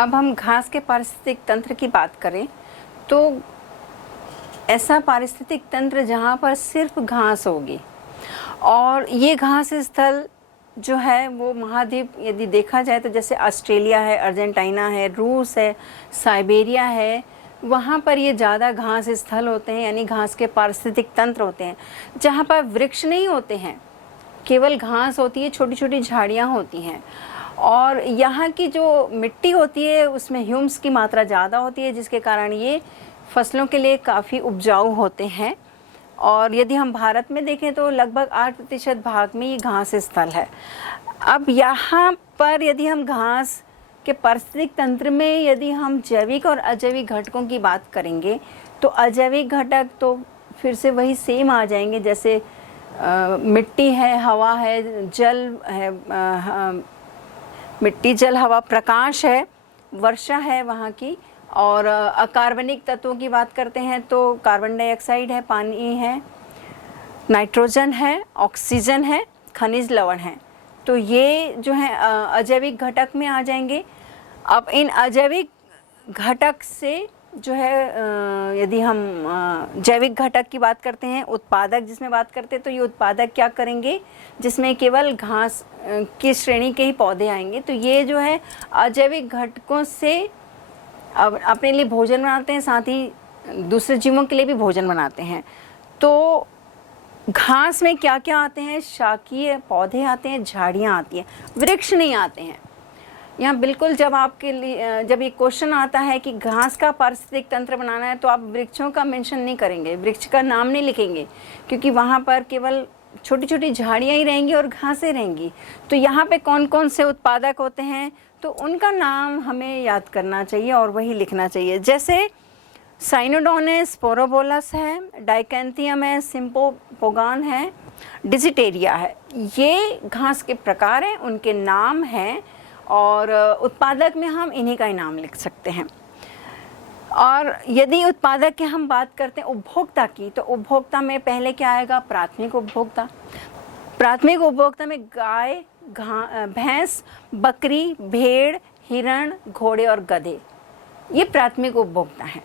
अब हम घास के पारिस्थितिक तंत्र की बात करें तो ऐसा पारिस्थितिक तंत्र जहाँ पर सिर्फ घास होगी, और ये घास स्थल जो है वो महाद्वीप यदि देखा जाए तो जैसे ऑस्ट्रेलिया है, अर्जेंटीना है, रूस है, साइबेरिया है, वहाँ पर ये ज़्यादा घास स्थल होते हैं, यानी घास के पारिस्थितिक तंत्र होते हैं, जहाँ पर वृक्ष नहीं होते हैं, केवल घास होती है, छोटी छोटी झाड़ियाँ होती हैं। और यहाँ की जो मिट्टी होती है उसमें ह्यूम्स की मात्रा ज़्यादा होती है, जिसके कारण ये फसलों के लिए काफ़ी उपजाऊ होते हैं। और यदि हम भारत में देखें तो लगभग 8% भाग में ये घास स्थल है। अब यहाँ पर यदि हम घास के पारिस्थितिक तंत्र में यदि हम जैविक और अजैविक घटकों की बात करेंगे तो अजैविक घटक तो फिर से वही सेम आ जाएंगे, जैसे मिट्टी है, हवा है, जल है, मिट्टी, जल, हवा, प्रकाश है, वर्षा है वहाँ की। और अकार्बनिक तत्वों की बात करते हैं तो कार्बन डाइऑक्साइड है, पानी है, नाइट्रोजन है, ऑक्सीजन है, खनिज लवण है। तो ये जो है अजैविक घटक में आ जाएंगे। अब इन अजैविक घटक से जो है यदि हम जैविक घटक की बात करते हैं, उत्पादक जिसमें बात करते हैं, तो ये उत्पादक क्या करेंगे, जिसमें केवल घास की श्रेणी के ही पौधे आएंगे। तो ये जो है अजैविक घटकों से अब अपने लिए भोजन बनाते हैं, साथ ही दूसरे जीवों के लिए भी भोजन बनाते हैं। तो घास में क्या क्या आते हैं, शाकीय पौधे आते हैं, झाड़ियाँ आती हैं, वृक्ष नहीं आते हैं। यहाँ बिल्कुल जब आपके लिए जब ये क्वेश्चन आता है कि घास का पारिस्थितिक तंत्र बनाना है तो आप वृक्षों का मेंशन नहीं करेंगे, वृक्ष का नाम नहीं लिखेंगे, क्योंकि वहाँ पर केवल छोटी छोटी झाड़ियाँ ही रहेंगी और घासें रहेंगी। तो यहाँ पे कौन कौन से उत्पादक होते हैं तो उनका नाम हमें याद करना चाहिए और वही लिखना चाहिए। जैसे साइनोडोन है, स्पोरोबोलस है, डाइकेंथियम है, सिम्पोपोगान है, डिजिटेरिया है। ये घास के प्रकार हैं, उनके नाम हैं, और उत्पादक में हम इन्हीं का ही नाम लिख सकते हैं। और यदि उत्पादक की हम बात करते हैं उपभोक्ता की, तो उपभोक्ता में पहले क्या आएगा, प्राथमिक उपभोक्ता। प्राथमिक उपभोक्ता में गाय, भैंस, बकरी, भेड़, हिरण, घोड़े और गधे, ये प्राथमिक उपभोक्ता हैं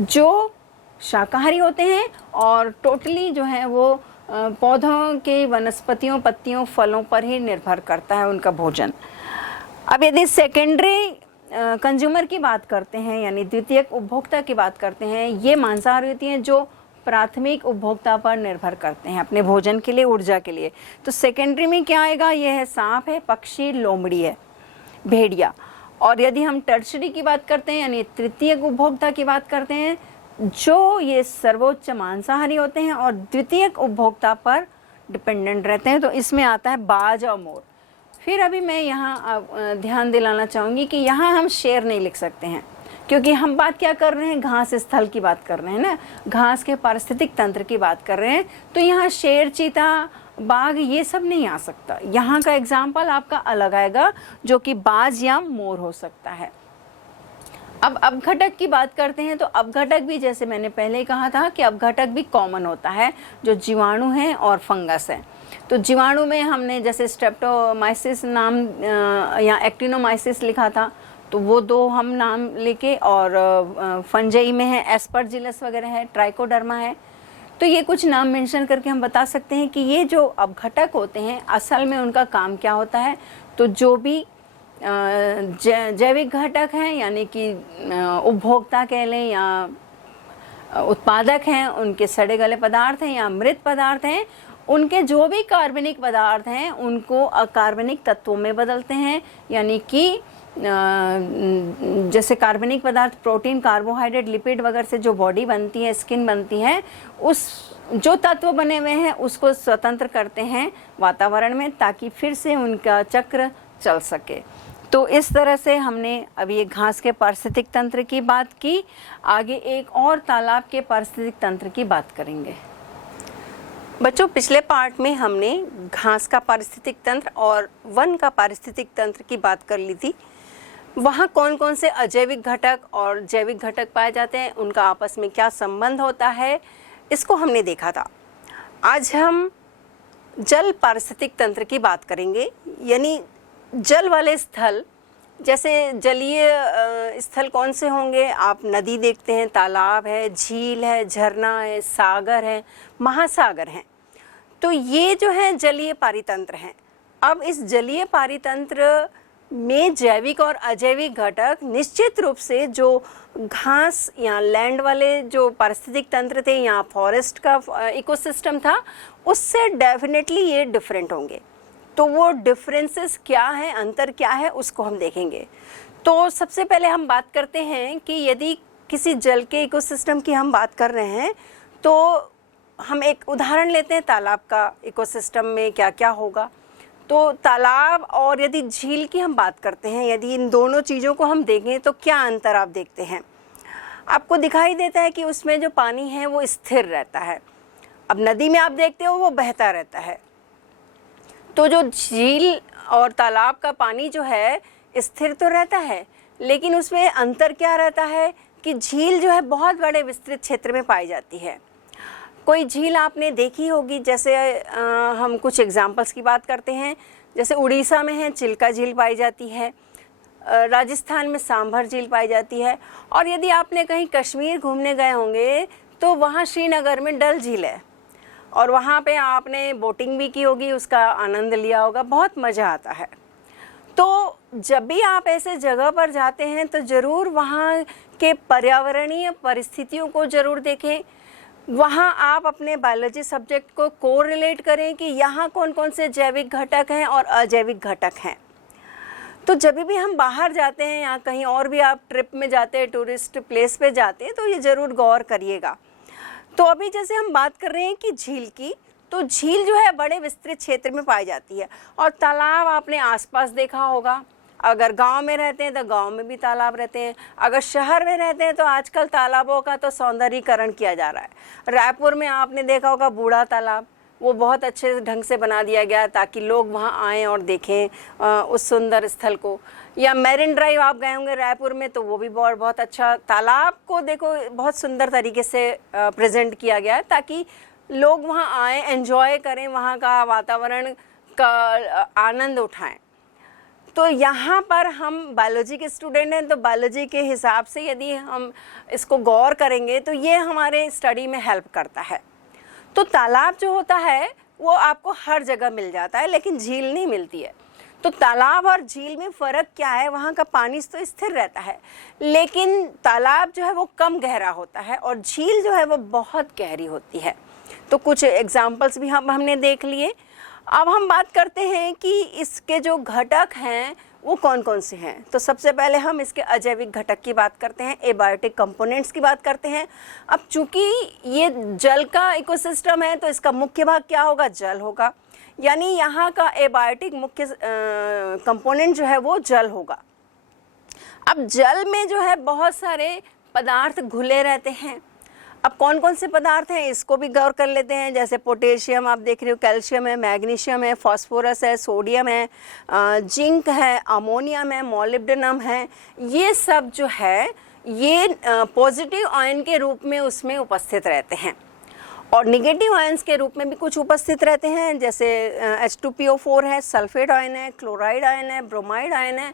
जो शाकाहारी होते हैं और टोटली जो है वो पौधों के, वनस्पतियों, पत्तियों, फलों पर ही निर्भर करता है उनका भोजन। अब यदि सेकेंडरी कंज्यूमर की बात करते हैं, यानी द्वितीयक उपभोक्ता की बात करते हैं, ये मांसाहारी होती हैं जो प्राथमिक उपभोक्ता पर निर्भर करते हैं अपने भोजन के लिए, ऊर्जा के लिए। तो सेकेंडरी में क्या आएगा, ये है सांप है, पक्षी, लोमड़ी है, भेड़िया। और यदि हम टर्शरी की बात करते हैं, यानी तृतीयक उपभोक्ता की बात करते हैं, जो ये सर्वोच्च मांसाहारी होते हैं और द्वितीयक उपभोक्ता पर डिपेंडेंट रहते हैं, तो इसमें आता है बाज और मोर। फिर अभी मैं यहाँ ध्यान दिलाना चाहूँगी कि यहाँ हम शेर नहीं लिख सकते हैं, क्योंकि हम बात क्या कर रहे हैं, घास स्थल की बात कर रहे हैं ना, घास के पारिस्थितिक तंत्र की बात कर रहे हैं। तो यहाँ शेर, चीता, बाघ ये सब नहीं आ सकता। यहाँ का एग्जाम्पल आपका अलग आएगा जो कि बाज या मोर हो सकता है। अब अपघटक की बात करते हैं तो अपघटक भी, जैसे मैंने पहले कहा था कि अपघटक भी कॉमन होता है, जो जीवाणु हैं और फंगस है। तो जीवाणु में हमने जैसे स्ट्रेप्टोमाइसिस नाम या एक्टिनोमाइसिस लिखा था, तो वो दो हम नाम लेके, और फंजई में है एस्परजिलस वगैरह है, ट्राइकोडर्मा है। तो ये कुछ नाम मेंशन करके हम बता सकते हैं कि ये जो अपघटक होते हैं असल में उनका काम क्या होता है। तो जो भी जैविक घटक हैं, यानी कि उपभोक्ता कह लें या उत्पादक हैं, उनके सड़े गले पदार्थ हैं या मृत पदार्थ हैं, उनके जो भी कार्बनिक पदार्थ हैं उनको अकार्बनिक तत्वों में बदलते हैं। यानी कि जैसे कार्बनिक पदार्थ प्रोटीन, कार्बोहाइड्रेट, लिपिड वगैरह से जो बॉडी बनती है, स्किन बनती है, उस जो तत्व बने हुए हैं उसको स्वतंत्र करते हैं वातावरण में, ताकि फिर से उनका चक्र चल सके। तो इस तरह से हमने अभी एक घास के पारिस्थितिक तंत्र की बात की। आगे एक और तालाब के पारिस्थितिक तंत्र की बात करेंगे। बच्चों, पिछले पार्ट में हमने घास का पारिस्थितिक तंत्र और वन का पारिस्थितिक तंत्र की बात कर ली थी। वहाँ कौन कौन से अजैविक घटक और जैविक घटक पाए जाते हैं, उनका आपस में क्या संबंध होता है, इसको हमने देखा था। आज हम जल पारिस्थितिक तंत्र की बात करेंगे, यानी जल वाले स्थल जैसे जलीय स्थल कौन से होंगे, आप नदी देखते हैं, तालाब है, झील है, झरना है, सागर है, महासागर हैं। तो ये जो है जलीय पारितंत्र हैं। अब इस जलीय पारितंत्र में जैविक और अजैविक घटक निश्चित रूप से जो घास या लैंड वाले जो पारिस्थितिक तंत्र थे या फॉरेस्ट का इकोसिस्टम था, उससे डेफिनेटली ये डिफरेंट होंगे। तो वो डिफरेंसेस क्या है, अंतर क्या है, उसको हम देखेंगे। तो सबसे पहले हम बात करते हैं कि यदि किसी जल के इकोसिस्टम की हम बात कर रहे हैं तो हम एक उदाहरण लेते हैं तालाब का इकोसिस्टम में क्या क्या होगा। तो तालाब और यदि झील की हम बात करते हैं, यदि इन दोनों चीज़ों को हम देखें तो क्या अंतर आप देखते हैं। आपको दिखाई देता है कि उसमें जो पानी है वो स्थिर रहता है। अब नदी में आप देखते हो वो बहता रहता है। तो जो झील और तालाब का पानी जो है स्थिर तो रहता है, लेकिन उसमें अंतर क्या रहता है कि झील जो है बहुत बड़े विस्तृत क्षेत्र में पाई जाती है। कोई झील आपने देखी होगी, जैसे हम कुछ एग्जाम्पल्स की बात करते हैं, जैसे उड़ीसा में है चिल्का झील पाई जाती है, राजस्थान में सांभर झील पाई जाती है, और यदि आपने कहीं कश्मीर घूमने गए होंगे तो वहाँ श्रीनगर में डल झील है और वहाँ पे आपने बोटिंग भी की होगी, उसका आनंद लिया होगा, बहुत मज़ा आता है। तो जब भी आप ऐसे जगह पर जाते हैं तो ज़रूर वहाँ के पर्यावरणीय परिस्थितियों को ज़रूर देखें। वहाँ आप अपने बायोलॉजी सब्जेक्ट को कोरिलेट करें कि यहाँ कौन कौन से जैविक घटक हैं और अजैविक घटक हैं। तो जब भी हम बाहर जाते हैं या कहीं और भी आप ट्रिप में जाते हैं, टूरिस्ट प्लेस पे जाते हैं, तो ये ज़रूर गौर करिएगा। तो अभी जैसे हम बात कर रहे हैं कि झील की, तो झील जो है बड़े विस्तृत क्षेत्र में पाई जाती है और तालाब आपने आसपास देखा होगा। अगर गांव में रहते हैं तो गांव में भी तालाब रहते हैं, अगर शहर में रहते हैं तो आजकल तालाबों का तो सौंदर्यीकरण किया जा रहा है। रायपुर में आपने देखा होगा बूढ़ा तालाब, वो बहुत अच्छे ढंग से बना दिया गया ताकि लोग वहाँ आएँ और देखें उस सुंदर स्थल को। या मैरिन ड्राइव आप गए होंगे रायपुर में, तो वो भी बहुत अच्छा, तालाब को देखो बहुत सुंदर तरीके से प्रेजेंट किया गया है ताकि लोग वहाँ आएँ, एंजॉय करें, वहाँ का वातावरण का आनंद उठाएं। तो यहाँ पर हम बायोलॉजी के स्टूडेंट हैं, तो बायोलॉजी के हिसाब से यदि हम इसको गौर करेंगे तो ये हमारे स्टडी में हेल्प करता है। तो तालाब जो होता है वो आपको हर जगह मिल जाता है, लेकिन झील नहीं मिलती है। तो तालाब और झील में फ़र्क क्या है, वहाँ का पानी तो स्थिर रहता है, लेकिन तालाब जो है वो कम गहरा होता है और झील जो है वो बहुत गहरी होती है। तो कुछ एग्जाम्पल्स भी हमने देख लिए। अब हम बात करते हैं कि इसके जो घटक हैं वो कौन कौन से हैं। तो सबसे पहले हम इसके अजैविक घटक की बात करते हैं, एबायोटिक कंपोनेंट्स की बात करते हैं। अब चूंकि ये जल का इकोसिस्टम है तो इसका मुख्य भाग क्या होगा, जल होगा, यानी यहाँ का एबायोटिक मुख्य कंपोनेंट जो है वो जल होगा। अब जल में जो है बहुत सारे पदार्थ घुले रहते हैं। अब कौन कौन से पदार्थ हैं इसको भी गौर कर लेते हैं। जैसे पोटेशियम आप देख रहे हो, कैल्शियम है, मैग्नीशियम है, फास्फोरस है, सोडियम है, जिंक है, अमोनियम है, मोलिब्डेनम है। ये सब जो है ये पॉजिटिव आयन के रूप में उसमें उपस्थित रहते हैं और निगेटिव आयंस के रूप में भी कुछ उपस्थित रहते हैं। जैसे H2PO4 है, सल्फेट आयन है, क्लोराइड आयन है, ब्रोमाइड आयन है,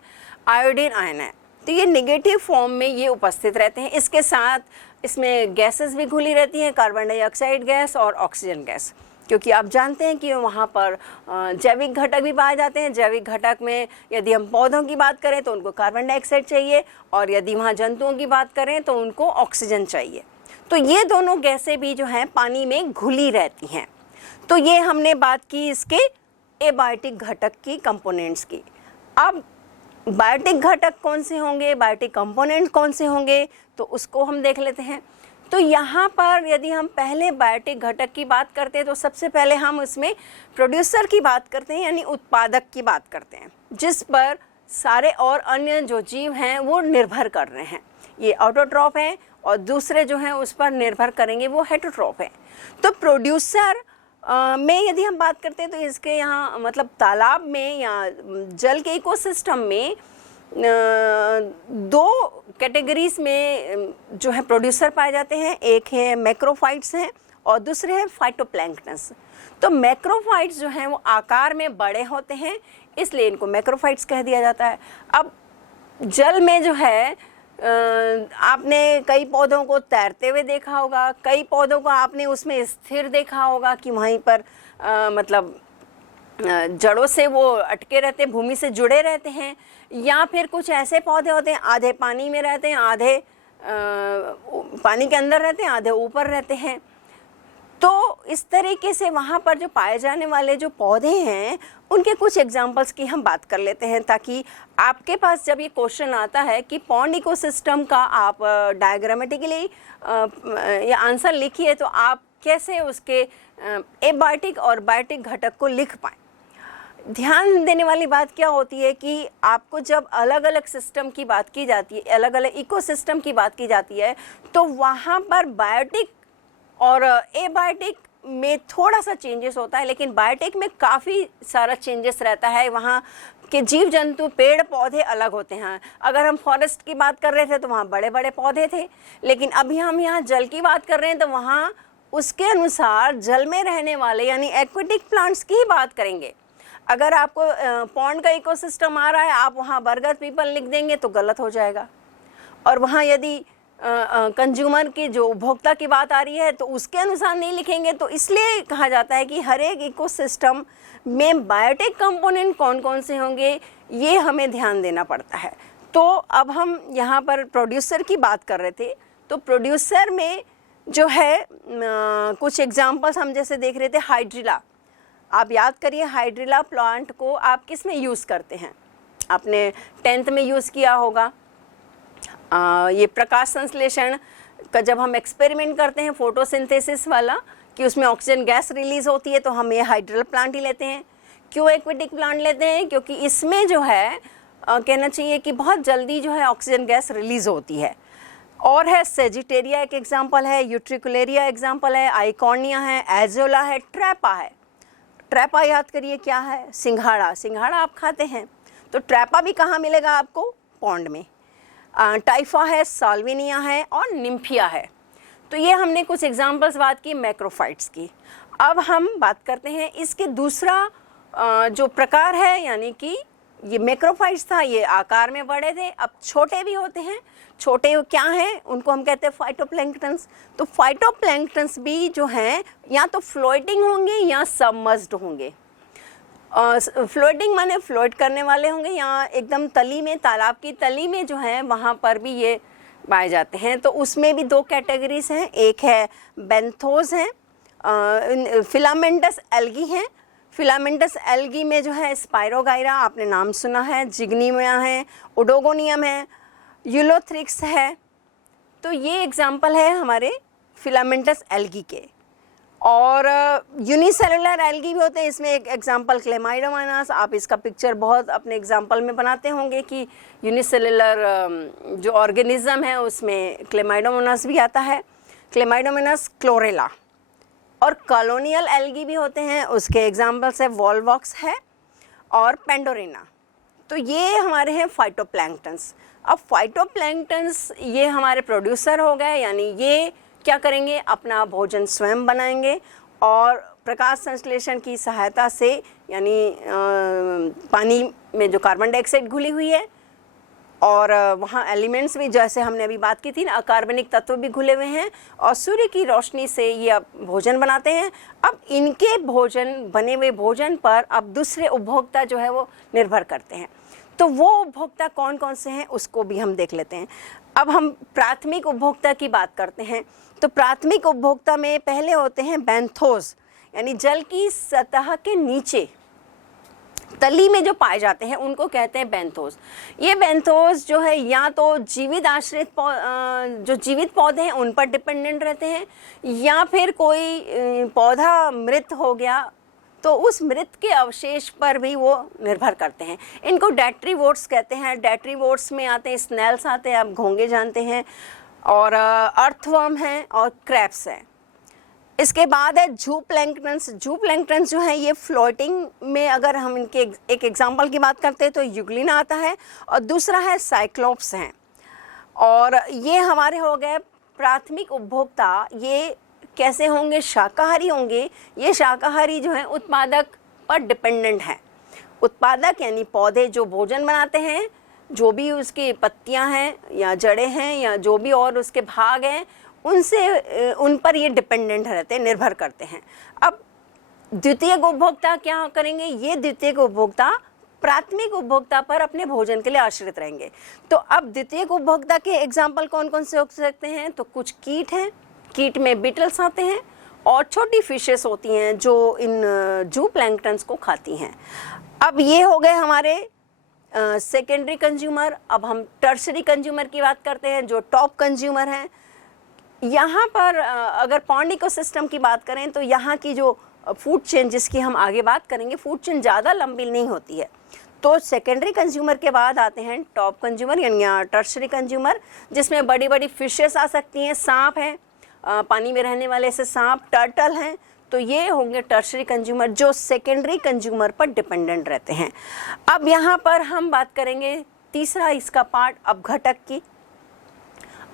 आयोडीन आयन है। तो ये निगेटिव फॉर्म में ये उपस्थित रहते हैं। इसके साथ इसमें गैसेस भी घुली रहती हैं, कार्बन डाइऑक्साइड गैस और ऑक्सीजन गैस, क्योंकि आप जानते हैं कि वहाँ पर जैविक घटक भी पाए जाते हैं। जैविक घटक में यदि हम पौधों की बात करें तो उनको कार्बन डाइऑक्साइड चाहिए और यदि वहाँ जंतुओं की बात करें तो उनको ऑक्सीजन चाहिए। तो ये दोनों गैसें भी जो हैं पानी में घुली रहती हैं। तो ये हमने बात की इसके एबायोटिक घटक की, कंपोनेंट्स की। अब बायोटिक घटक कौन से होंगे, बायोटिक कंपोनेंट कौन से होंगे, तो उसको हम देख लेते हैं। तो यहाँ पर यदि हम पहले बायोटिक घटक की बात करते हैं तो सबसे पहले हम उसमें प्रोड्यूसर की बात करते हैं, यानी उत्पादक की बात करते हैं, जिस पर सारे और अन्य जो जीव हैं वो निर्भर कर रहे हैं। ये ऑटोट्रॉफ हैं और दूसरे जो हैं उस पर निर्भर करेंगे वो हेटरोट्रॉफ हैं। तो प्रोड्यूसर में यदि हम बात करते हैं तो इसके यहाँ मतलब तालाब में या जल के इकोसिस्टम में दो कैटेगरीज में जो है प्रोड्यूसर पाए जाते हैं। एक है मैक्रोफाइट्स हैं और दूसरे हैं फाइटोप्लैंक्टन्स। तो मैक्रोफाइट्स जो हैं वो आकार में बड़े होते हैं, इसलिए इनको मैक्रोफाइट्स कह दिया जाता है। अब जल में जो है आपने कई पौधों को तैरते हुए देखा होगा, कई पौधों को आपने उसमें स्थिर देखा होगा कि वहीं पर मतलब जड़ों से वो अटके रहते हैं, भूमि से जुड़े रहते हैं। या फिर कुछ ऐसे पौधे होते हैं आधे पानी में रहते हैं, आधे पानी के अंदर रहते हैं, आधे ऊपर रहते हैं। तो इस तरीके से वहाँ पर जो पाए जाने वाले जो पौधे हैं उनके कुछ एग्जाम्पल्स की हम बात कर लेते हैं, ताकि आपके पास जब ये क्वेश्चन आता है कि पॉन्ड इकोसिस्टम का आप डायग्रामेटिकली या आंसर लिखिए, तो आप कैसे उसके एबायोटिक और बायोटिक घटक को लिख पाएँ। ध्यान देने वाली बात क्या होती है कि आपको जब अलग अलग सिस्टम की बात की जाती है, अलग अलग इकोसिस्टम की बात की जाती है, तो वहाँ पर बायोटिक और एबायोटिक में थोड़ा सा चेंजेस होता है, लेकिन बायोटिक में काफ़ी सारा चेंजेस रहता है। वहाँ के जीव जंतु, पेड़ पौधे अलग होते हैं। अगर हम फॉरेस्ट की बात कर रहे थे तो वहाँ बड़े बड़े पौधे थे, लेकिन अभी हम यहाँ जल की बात कर रहे हैं तो वहाँ उसके अनुसार जल में रहने वाले यानी एक्वेटिक प्लांट्स की ही बात करेंगे। अगर आपको पॉन्ड का इकोसिस्टम आ रहा है, आप वहाँ बरगद पीपल लिख देंगे तो गलत हो जाएगा। और वहाँ यदि कंज्यूमर की जो उपभोक्ता की बात आ रही है तो उसके अनुसार नहीं लिखेंगे। तो इसलिए कहा जाता है कि हर एक इकोसिस्टम में बायोटिक कंपोनेंट कौन कौन से होंगे, ये हमें ध्यान देना पड़ता है। तो अब हम यहाँ पर प्रोड्यूसर की बात कर रहे थे, तो प्रोड्यूसर में जो है कुछ एग्जांपल्स हम जैसे देख रहे थे, हाइड्रिला। आप याद करिए, हाइड्रिला प्लांट को आप किस में यूज़ करते हैं? आपने 10th में यूज़ किया होगा। ये प्रकाश संश्लेषण का जब हम एक्सपेरिमेंट करते हैं फोटोसिंथेसिस वाला, कि उसमें ऑक्सीजन गैस रिलीज़ होती है, तो हम ये हाइड्रिल प्लांट ही लेते हैं। क्यों एक्वेटिक प्लांट लेते हैं? क्योंकि इसमें जो है कहना चाहिए कि बहुत जल्दी जो है ऑक्सीजन गैस रिलीज़ होती है। और है सेजिटेरिया एक एग्जाम्पल है, यूट्रिकुलेरिया एग्जाम्पल है, आइकॉर्निया है, एजोला है, ट्रैपा है। ट्रैपा याद करिए क्या है? सिंघाड़ा। सिंघाड़ा आप खाते हैं, तो ट्रैपा भी कहाँ मिलेगा आपको? पॉन्ड में। टाइफा है, साल्विनिया है और निम्फिया है। तो ये हमने कुछ एग्जाम्पल्स बात की मैक्रोफाइट्स की। अब हम बात करते हैं इसके दूसरा जो प्रकार है, यानी कि ये मैक्रोफाइट्स था, ये आकार में बड़े थे, अब छोटे भी होते हैं। छोटे क्या हैं? उनको हम कहते हैं फाइटोप्लैंक्टन्स। तो फाइटोप्लैंक्टन्स भी जो हैं या तो फ्लोटिंग होंगे या सबमर्ज्ड होंगे। फ्लोटिंग माने फ्लोट करने वाले होंगे, या एकदम तली में, तालाब की तली में जो है वहाँ पर भी ये पाए जाते हैं। तो उसमें भी दो कैटेगरीज हैं, एक है बेंथोस हैं, फिलामेंटस एल्गी हैं। फिलामेंटस एल्गी में जो है स्पाइरोगाइरा, आपने नाम सुना है, जिग्निया है, ओडोगोनियम है, यूलोथ्रिक्स है। तो ये एग्जाम्पल है हमारे फिलामेंटस एल्गी के। और यूनिसेलुलर एल्गी भी होते हैं, इसमें एक एग्जांपल क्लेमाइडोमोनास। आप इसका पिक्चर बहुत अपने एग्जांपल में बनाते होंगे कि यूनिसेलुलर जो ऑर्गेनिज्म है उसमें क्लेमाइडोमोनास भी आता है, क्लेमाइडोमोनास क्लोरेला। और कॉलोनियल एल्गी भी होते हैं, उसके एग्जांपल्स है वॉलवॉक्स है और पेंडोरिना। तो ये हमारे हैं फाइटोप्लैंक्टन्स। अब फाइटोप्लैंक्टन्स ये हमारे प्रोड्यूसर हो गए, यानी ये क्या करेंगे? अपना भोजन स्वयं बनाएंगे और प्रकाश संश्लेषण की सहायता से, यानी पानी में जो कार्बन डाइऑक्साइड घुली हुई है और वहाँ एलिमेंट्स भी, जैसे हमने अभी बात की थी ना, अकार्बनिक तत्व भी घुले हुए हैं, और सूर्य की रोशनी से ये अब भोजन बनाते हैं। अब इनके भोजन, बने हुए भोजन पर अब दूसरे उपभोक्ता जो है वो निर्भर करते हैं। तो वो उपभोक्ता कौन कौन से हैं उसको भी हम देख लेते हैं। अब हम प्राथमिक उपभोक्ता की बात करते हैं। तो प्राथमिक उपभोक्ता में पहले होते हैं बेंथोस, यानी जल की सतह के नीचे तली में जो पाए जाते हैं उनको कहते हैं बेंथोस। ये बेंथोस जो है या तो जीवित आश्रित जो जीवित पौधे हैं उन पर डिपेंडेंट रहते हैं, या फिर कोई पौधा मृत हो गया तो उस मृत के अवशेष पर भी वो निर्भर करते हैं। इनको डेट्रीवोर्ट्स कहते हैं। डेट्रीवोर्ट्स में आते हैं स्नेल्स आते हैं, आप घोंगे जानते हैं, और अर्थवर्म हैं और क्रैब्स हैं। इसके बाद है जूप्लैंक्टन्स। जूप्लैंक्टन्स जो है ये फ्लोटिंग में, अगर हम इनके एक एग्जांपल की बात करते हैं तो यूग्लिना आता है, और दूसरा है साइक्लोप्स हैं। और ये हमारे हो गए प्राथमिक उपभोक्ता। ये कैसे होंगे? शाकाहारी होंगे। ये शाकाहारी जो हैं उत्पादक पर डिपेंडेंट हैं। उत्पादक यानी पौधे जो भोजन बनाते हैं, जो भी उसकी पत्तियां हैं या जड़ें हैं या जो भी और उसके भाग हैं, उनसे उन पर ये डिपेंडेंट रहते हैं, निर्भर करते हैं। अब द्वितीयक उपभोक्ता क्या करेंगे? ये द्वितीयक उपभोक्ता प्राथमिक उपभोक्ता पर अपने भोजन के लिए आश्रित रहेंगे। तो अब द्वितीयक उपभोक्ता के एग्जाम्पल कौन कौन से हो सकते हैं? तो कुछ कीट हैं, कीट में बीटल्स आते हैं और छोटी फिशेस होती हैं जो इन जू प्लैंक्टन्स को खाती हैं। अब ये हो गए हमारे सेकेंडरी कंज्यूमर। अब हम टर्शरी कंज्यूमर की बात करते हैं, जो टॉप कंज्यूमर हैं। यहाँ पर अगर पॉन्ड इकोसिस्टम की बात करें तो यहाँ की जो फूड चेन, जिसकी हम आगे बात करेंगे, फूड चेन ज़्यादा लंबी नहीं होती है। तो सेकेंडरी कंज्यूमर के बाद आते हैं टॉप कंज्यूमर यानी टर्शरी कंज्यूमर, जिसमें बड़ी बड़ी फिशेस आ सकती हैं, सांप हैं, पानी में रहने वाले से सांप, टर्टल हैं। तो ये होंगे टर्शरी कंज्यूमर जो सेकेंडरी कंज्यूमर पर डिपेंडेंट रहते हैं। अब यहाँ पर हम बात करेंगे तीसरा इसका पार्ट अपघटक की।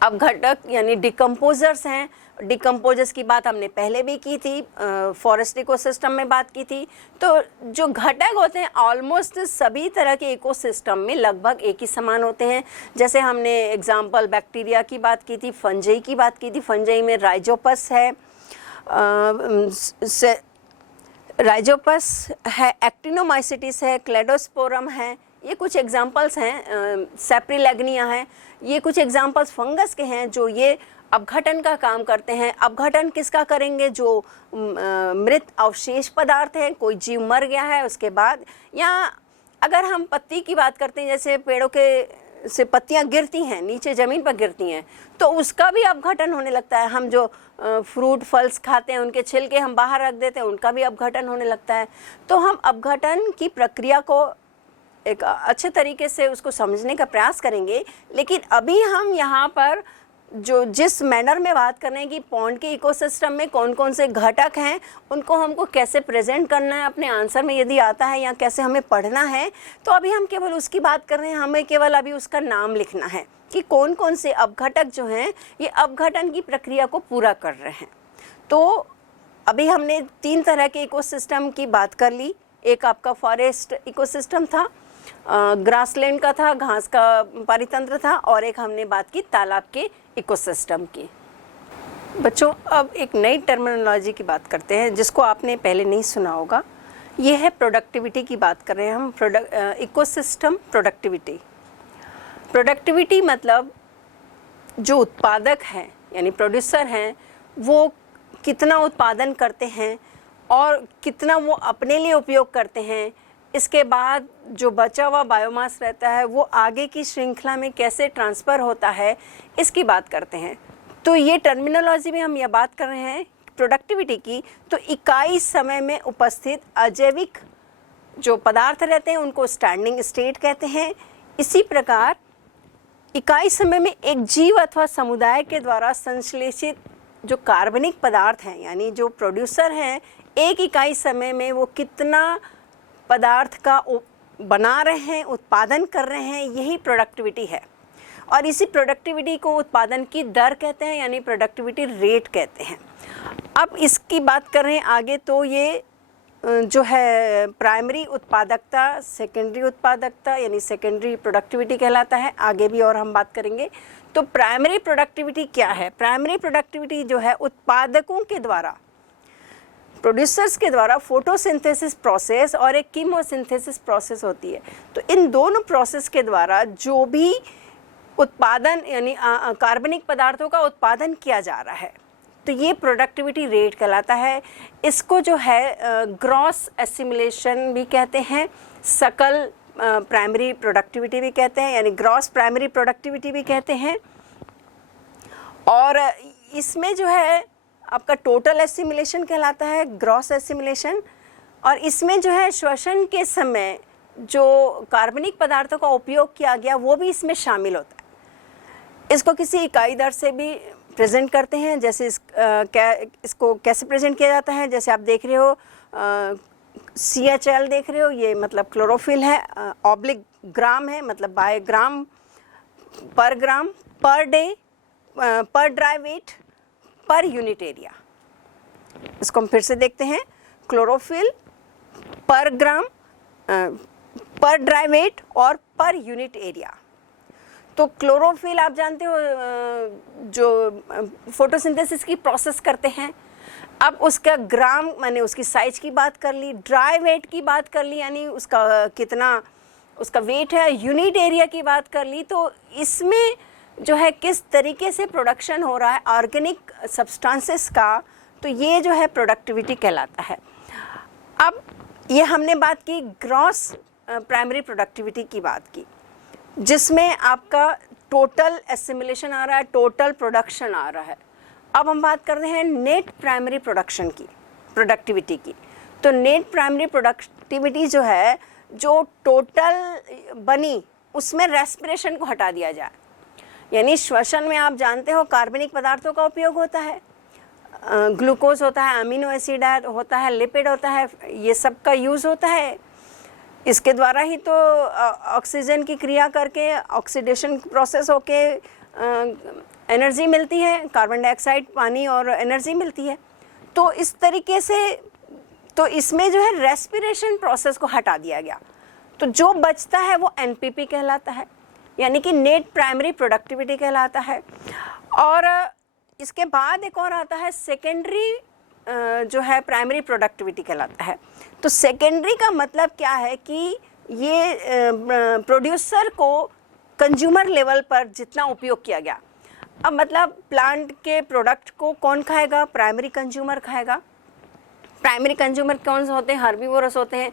अपघटक यानी डिकम्पोजर्स हैं। डिकम्पोजर्स की बात हमने पहले भी की थी, फॉरेस्ट इकोसिस्टम में बात की थी। तो जो घटक होते हैं ऑलमोस्ट सभी तरह के इकोसिस्टम में लगभग एक ही समान होते हैं। जैसे हमने एग्जाम्पल बैक्टीरिया की बात की थी, फंजाई की बात की थी। फंजाई में राइजोपस है, राइजोपस है, एक्टिनोमाइसिटिस है, क्लेडोस्पोरम है, ये कुछ एग्जाम्पल्स हैं। सेप्रिलेग्निया है, ये कुछ एग्जाम्पल्स फंगस के हैं जो ये अपघटन का काम करते हैं। अपघटन किसका करेंगे? जो मृत अवशेष पदार्थ हैं, कोई जीव मर गया है उसके बाद, या अगर हम पत्ती की बात करते हैं, जैसे पेड़ों के से पत्तियां गिरती हैं, नीचे ज़मीन पर गिरती हैं, तो उसका भी अपघटन होने लगता है। हम जो फ्रूट फल्स खाते हैं, उनके छिलके हम बाहर रख देते हैं, उनका भी अपघटन होने लगता है। तो हम अपघटन की प्रक्रिया को एक अच्छे तरीके से उसको समझने का प्रयास करेंगे। लेकिन अभी हम यहाँ पर जो जिस मैनर में बात कर रहे हैं कि पॉन्ड के इकोसिस्टम में कौन कौन से घटक हैं, उनको हमको कैसे प्रेजेंट करना है अपने आंसर में यदि आता है, या कैसे हमें पढ़ना है, तो अभी हम केवल उसकी बात कर रहे हैं। हमें केवल अभी उसका नाम लिखना है कि कौन कौन से अपघटक जो हैं ये अपघटन की प्रक्रिया को पूरा कर रहे हैं। तो अभी हमने 3 तरह के इकोसिस्टम की बात कर ली। एक आपका फॉरेस्ट इकोसिस्टम था, ग्रासलैंड का था, घास का पारितंत्र था, और एक हमने बात की तालाब के इकोसिस्टम की। बच्चों, अब एक नई टर्मिनोलॉजी की बात करते हैं जिसको आपने पहले नहीं सुना होगा। ये है प्रोडक्टिविटी की बात कर रहे हैं हम। Ecosystem productivity. प्रोडक्टिविटी मतलब जो उत्पादक हैं यानी प्रोड्यूसर हैं, वो कितना उत्पादन करते हैं और कितना वो अपने लिए उपयोग करते हैं। इसके बाद जो बचा हुआ बायोमास रहता है वो आगे की श्रृंखला में कैसे ट्रांसफ़र होता है, इसकी बात करते हैं। तो ये टर्मिनोलॉजी में हम यह बात कर रहे हैं प्रोडक्टिविटी की। तो इकाई समय में उपस्थित अजैविक जो पदार्थ रहते हैं उनको स्टैंडिंग स्टेट कहते हैं। इसी प्रकार इकाई समय में एक जीव अथवा समुदाय के द्वारा संश्लेषित जो कार्बनिक पदार्थ हैं, यानी जो प्रोड्यूसर हैं, एक इकाई समय में वो कितना पदार्थ का बना रहे हैं, उत्पादन कर रहे हैं, यही प्रोडक्टिविटी है। और इसी प्रोडक्टिविटी को उत्पादन की दर कहते हैं, यानी प्रोडक्टिविटी रेट कहते हैं। अब इसकी बात कर रहे हैं आगे, तो ये जो है प्राइमरी उत्पादकता, सेकेंडरी उत्पादकता यानी सेकेंडरी प्रोडक्टिविटी कहलाता है। आगे भी और हम बात करेंगे। तो प्राइमरी प्रोडक्टिविटी क्या है? प्राइमरी प्रोडक्टिविटी जो है उत्पादकों के द्वारा, प्रोड्यूसर्स के द्वारा फोटोसिंथेसिस प्रोसेस और एक कीमोसिंथेसिस प्रोसेस होती है। तो इन दोनों प्रोसेस के द्वारा जो भी उत्पादन यानी कार्बनिक पदार्थों का उत्पादन किया जा रहा है, तो ये प्रोडक्टिविटी रेट कहलाता है। इसको जो है ग्रॉस एसिमुलेशन भी कहते हैं, सकल प्राइमरी प्रोडक्टिविटी भी कहते हैं, यानी ग्रॉस प्राइमरी प्रोडक्टिविटी भी कहते हैं। और इसमें जो है आपका टोटल एसिमुलेशन कहलाता है, ग्रॉस एसिमुलेशन। और इसमें जो है श्वसन के समय जो कार्बनिक पदार्थों का उपयोग किया गया वो भी इसमें शामिल होता है। इसको किसी इकाई दर से भी प्रेजेंट करते हैं। जैसे इसको कैसे प्रेजेंट किया जाता है, जैसे आप देख रहे हो CHL देख रहे हो, ये मतलब क्लोरोफिल है, ऑब्लिक ग्राम है, मतलब बाय ग्राम per day per dry weight per unit area. इसको हम फिर से देखते हैं, क्लोरोफिल पर ग्राम पर ड्राई वेट और पर यूनिट एरिया। तो क्लोरोफिल आप जानते हो जो फोटोसिंथेसिस की प्रोसेस करते हैं। अब उसका ग्राम माने उसकी साइज की बात कर ली, ड्राई वेट की बात कर ली यानी उसका कितना उसका वेट है, यूनिट एरिया की बात कर ली। तो इसमें जो है किस तरीके से प्रोडक्शन हो रहा है ऑर्गेनिक सब्सटेंसेस का, तो ये जो है प्रोडक्टिविटी कहलाता है। अब ये हमने बात की ग्रॉस प्राइमरी प्रोडक्टिविटी की बात की, जिसमें आपका टोटल एसिमिलेशन आ रहा है, टोटल प्रोडक्शन आ रहा है। अब हम बात कर रहे हैं नेट प्राइमरी प्रोडक्शन की, प्रोडक्टिविटी की। तो नेट प्राइमरी प्रोडक्टिविटी जो है, जो टोटल बनी उसमें रेस्पिरेशन को हटा दिया जाए, यानी श्वसन में आप जानते हो कार्बनिक पदार्थों का उपयोग होता है, ग्लूकोज होता है, अमीनो एसिड होता है, लिपिड होता है, ये सब का यूज़ होता है। इसके द्वारा ही तो ऑक्सीजन की क्रिया करके ऑक्सीडेशन प्रोसेस होके एनर्जी मिलती है, कार्बन डाइऑक्साइड, पानी और एनर्जी मिलती है। तो इस तरीके से तो इसमें जो है रेस्पिरेशन प्रोसेस को हटा दिया गया, तो जो बचता है वो एनपीपी कहलाता है, यानी कि नेट प्राइमरी प्रोडक्टिविटी कहलाता है। और इसके बाद एक और आता है सेकेंडरी जो है प्राइमरी प्रोडक्टिविटी कहलाता है। तो सेकेंडरी का मतलब क्या है कि ये प्रोड्यूसर को कंज्यूमर लेवल पर जितना उपयोग किया गया। अब मतलब प्लांट के प्रोडक्ट को कौन खाएगा? प्राइमरी कंज्यूमर खाएगा। प्राइमरी कंज्यूमर कौन से होते हैं? हर्बीवोरस होते हैं।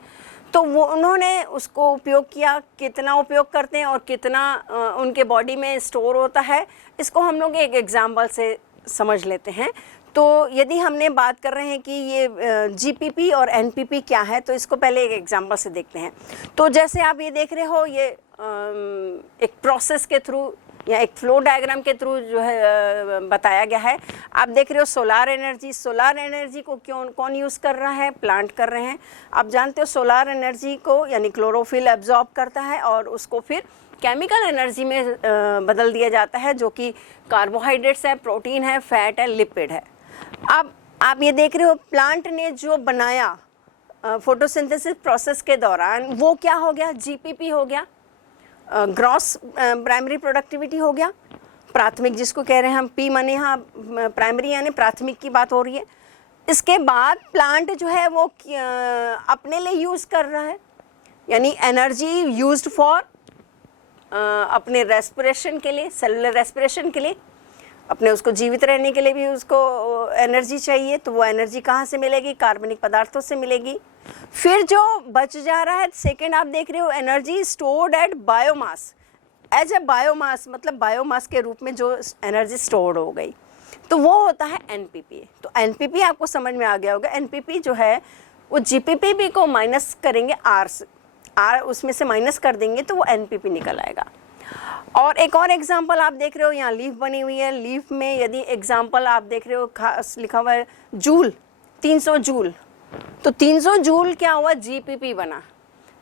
तो वो उन्होंने उसको उपयोग किया, कितना उपयोग करते हैं और कितना उनके बॉडी में स्टोर होता है, इसको हम लोग एक एग्जाम्पल से समझ लेते हैं। तो यदि हमने बात कर रहे हैं कि ये जीपीपी और एनपीपी क्या है, तो इसको पहले एक एग्जांपल से देखते हैं। तो जैसे आप ये देख रहे हो, ये एक प्रोसेस के थ्रू या एक फ्लो डायग्राम के थ्रू जो है बताया गया है। आप देख रहे हो सोलार एनर्जी। सोलार एनर्जी को कौन यूज़ कर रहा है? प्लांट कर रहे हैं। आप जानते हो सोलार एनर्जी को यानी क्लोरोफिल एब्जॉर्ब करता है और उसको फिर केमिकल एनर्जी में बदल दिया जाता है, जो कि कार्बोहाइड्रेट्स है, प्रोटीन है, फैट है, लिपिड है। अब आप ये देख रहे हो प्लांट ने जो बनाया फोटोसिंथेसिस प्रोसेस के दौरान, वो क्या हो गया? जीपीपी हो गया, ग्रॉस प्राइमरी प्रोडक्टिविटी हो गया। प्राथमिक जिसको कह रहे हैं हम, पी माने यहाँ प्राइमरी यानी प्राथमिक की बात हो रही है। इसके बाद प्लांट जो है वो अपने लिए यूज़ कर रहा है, यानी एनर्जी यूज्ड फॉर अपने रेस्पिरेशन के लिए, सेलुलर रेस्पिरेशन के लिए, अपने उसको जीवित रहने के लिए भी उसको एनर्जी चाहिए। तो वो एनर्जी कहाँ से मिलेगी? कार्बनिक पदार्थों से मिलेगी। फिर जो बच जा रहा है, सेकेंड आप देख रहे हो energy stored at biomass, as a biomass, मतलब बायोमास के रूप में जो एनर्जी स्टोर्ड हो गई, तो वो होता है एनपीपी। तो एनपीपी आपको समझ में आ गया होगा। एनपीपी जो है वो जीपीपी को माइनस करेंगे, आर उसमें से माइनस कर देंगे तो वो एनपीपी निकल आएगा। और एक और एग्जांपल आप देख रहे हो, यहाँ लीफ बनी हुई है। लीफ में यदि एग्जांपल आप देख रहे हो, खास लिखा हुआ है जूल, 300 जूल। तो 300 जूल क्या हुआ? जीपीपी बना,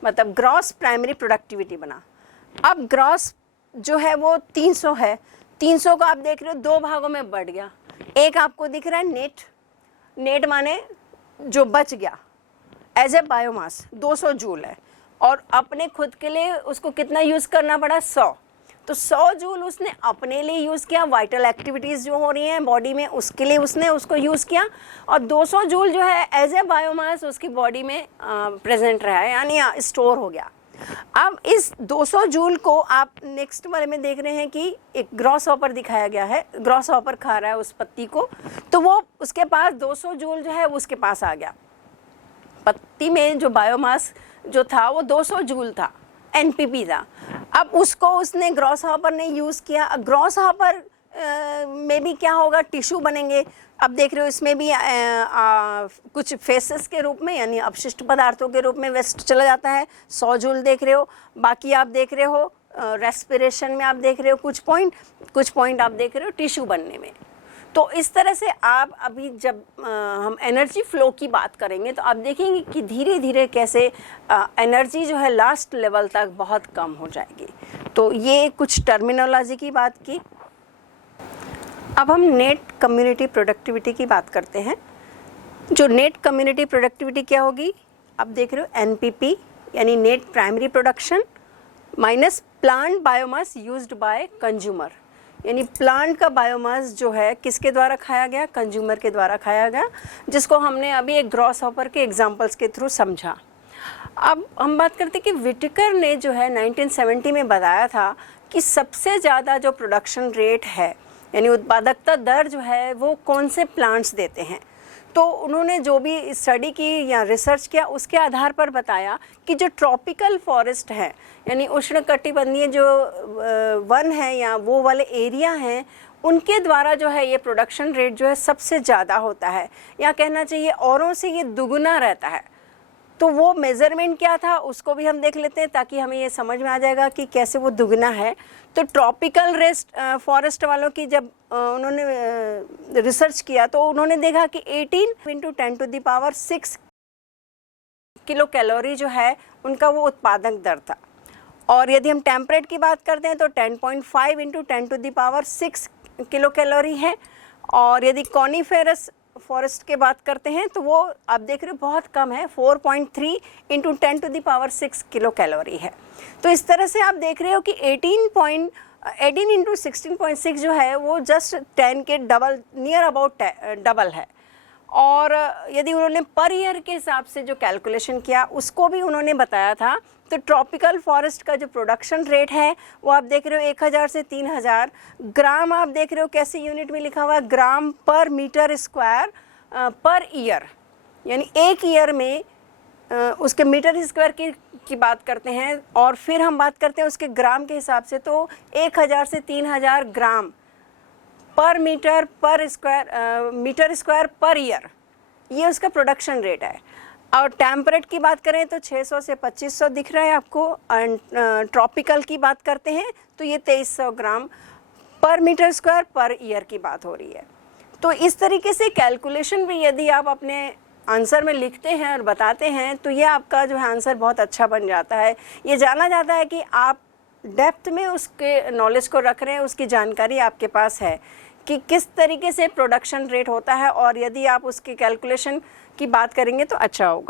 मतलब ग्रॉस प्राइमरी प्रोडक्टिविटी बना। अब ग्रॉस जो है वो 300 है। 300 को आप देख रहे हो दो भागों में बढ़ गया। एक आपको दिख रहा है नेट, नेट माने जो बच गया एज ए बायोमास, 200 जूल है। और अपने खुद के लिए उसको कितना यूज़ करना पड़ा? 100। तो 100 जूल उसने अपने लिए यूज़ किया, वाइटल एक्टिविटीज़ जो हो रही हैं बॉडी में उसके लिए उसने उसको यूज़ किया। और 200 जूल जो है एज ए बायोमास उसकी बॉडी में प्रेजेंट रहा है, यानी स्टोर हो गया। अब इस 200 जूल को आप नेक्स्ट वाले में देख रहे हैं कि एक ग्रॉस हॉपर दिखाया गया है। ग्रॉस हॉपर खा रहा है उस पत्ती को, तो वो उसके पास 200 जूल जो है उसके पास आ गया। पत्ती में जो बायोमास जो था वो 200 जूल था, एनपीपी था। अब उसको उसने ग्रॉस हॉपर ने यूज़ किया। ग्रॉस हॉपर में भी क्या होगा? टिश्यू बनेंगे। अब देख रहे हो इसमें भी कुछ फेसेस के रूप में, यानी अपशिष्ट पदार्थों के रूप में वेस्ट चला जाता है। 100 जूल देख रहे हो। बाकी आप देख रहे हो रेस्पिरेशन में, आप देख रहे हो कुछ पॉइंट आप देख रहे हो टिश्यू बनने में। तो इस तरह से आप अभी जब हम एनर्जी फ्लो की बात करेंगे तो आप देखेंगे कि धीरे धीरे कैसे एनर्जी जो है लास्ट लेवल तक बहुत कम हो जाएगी। तो ये कुछ टर्मिनोलॉजी की बात की। अब हम नेट कम्युनिटी प्रोडक्टिविटी की बात करते हैं। जो नेट कम्युनिटी प्रोडक्टिविटी क्या होगी? आप देख रहे हो एनपीपी यानी net primary production minus plant biomass used by consumer, यानी प्लांट का बायोमास जो है किसके द्वारा खाया गया, कंज्यूमर के द्वारा खाया गया, जिसको हमने अभी एक ग्रॉस हॉपर के एग्जांपल्स के थ्रू समझा। अब हम बात करते हैं कि व्हिटेकर ने जो है 1970 में बताया था कि सबसे ज़्यादा जो प्रोडक्शन रेट है यानी उत्पादकता दर जो है वो कौन से प्लांट्स देते हैं। तो उन्होंने जो भी स्टडी की या रिसर्च किया उसके आधार पर बताया कि जो ट्रॉपिकल फॉरेस्ट है यानी उष्णकटिबंधीय जो वन है या वो वाले एरिया हैं उनके द्वारा जो है ये प्रोडक्शन रेट जो है सबसे ज़्यादा होता है, या कहना चाहिए औरों से ये दुगुना रहता है। तो वो मेज़रमेंट क्या था उसको भी हम देख लेते हैं ताकि हमें ये समझ में आ जाएगा कि कैसे वो दुगना है। तो ट्रॉपिकल फॉरेस्ट वालों की जब उन्होंने रिसर्च किया तो उन्होंने देखा कि 18 × 10⁶ किलो कैलोरी जो है उनका वो उत्पादक दर था। और यदि हम टेम्परेट की बात करते हैं तो 10.5 × 10⁶ किलो कैलोरी है। और यदि कॉनिफेरस फॉरेस्ट के बात करते हैं तो वो आप देख रहे हो बहुत कम है, 4.3 × 10⁶ किलो कैलोरी है। तो इस तरह से आप देख रहे हो कि 18 × 16.6 जो है वो जस्ट 10 के डबल, नियर अबाउट डबल है। और यदि उन्होंने पर ईयर के हिसाब से जो कैलकुलेशन किया उसको भी उन्होंने बताया था। तो ट्रॉपिकल फॉरेस्ट का जो प्रोडक्शन रेट है वो आप देख रहे हो 1000 से 3000 ग्राम, आप देख रहे हो कैसे यूनिट में लिखा हुआ है, ग्राम per metre square per year, यानी एक ईयर में उसके मीटर स्क्वायर की बात करते हैं। और फिर हम बात करते हैं उसके ग्राम के हिसाब से, तो 1000 से 3000 gram per metre metre square per year, ये उसका प्रोडक्शन रेट है। और टेम्परेट की बात करें तो 600 से 2500 दिख रहा है आपको। ट्रॉपिकल की बात करते हैं तो ये 2300 ग्राम per metre square per year की बात हो रही है। तो इस तरीके से कैलकुलेशन भी यदि आप अपने आंसर में लिखते हैं और बताते हैं तो ये आपका जो है आंसर बहुत अच्छा बन जाता है। ये जाना जाता है कि आप डेप्थ में उसके नॉलेज को रख रहे हैं, उसकी जानकारी आपके पास है कि किस तरीके से प्रोडक्शन रेट होता है, और यदि आप उसके कैलकुलेशन की बात करेंगे तो अच्छा होगा।